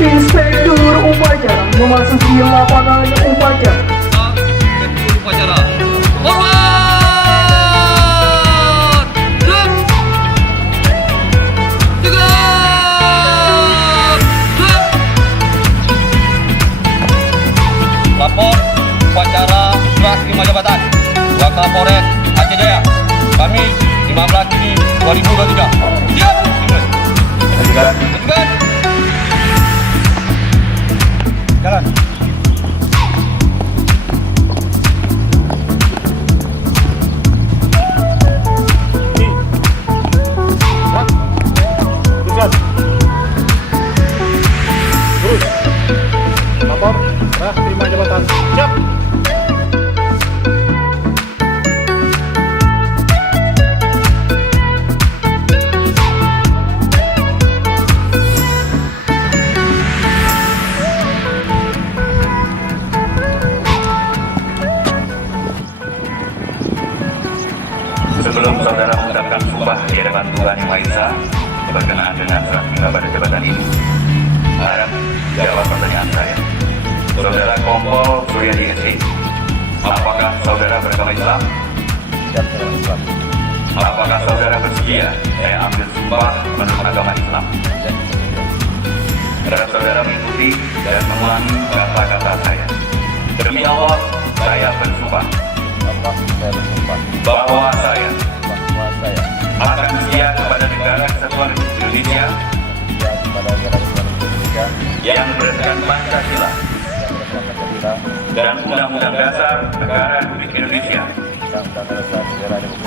Inspektur upacara memasuki lapangan upacara. Inspektur upacara. Forward! Gerak! Tegak! Gerak! Lapor upacara serah terima jabatan Wakapolres Aceh Jaya Kamis 15 Juni 2023. Siap! Dimulai. Lanjutkan. Jalan. Terus. Lapor, serah terima jabatan. Siap. Sebelum saudara mengucapkan sumpah di hadapan Tuhan Yang Maha Esa berkenaan dengan serah terima pada jabatan ini, harap jawab pertanyaan saya. Saudara Kompol Suryadi SE, apakah saudara beragama Islam? Siap, beragama Islam. Apakah saudara bersedia saya ambil sumpah menurut agama Islam? Harap saudara mengikuti dan mengulangi kata-kata saya. Demi Allah, saya bersumpah Saya bersumpah bahwa saya bahwa saya akan setia kepada negara kesatuan Republik Indonesia setia kepada negara kesatuan Indonesia yang berdasarkan Pancasila yang berdasarkan Pancasila dan Undang-Undang Dasar Negara Republik Indonesia dan Undang-Undang Dasar Negara Republik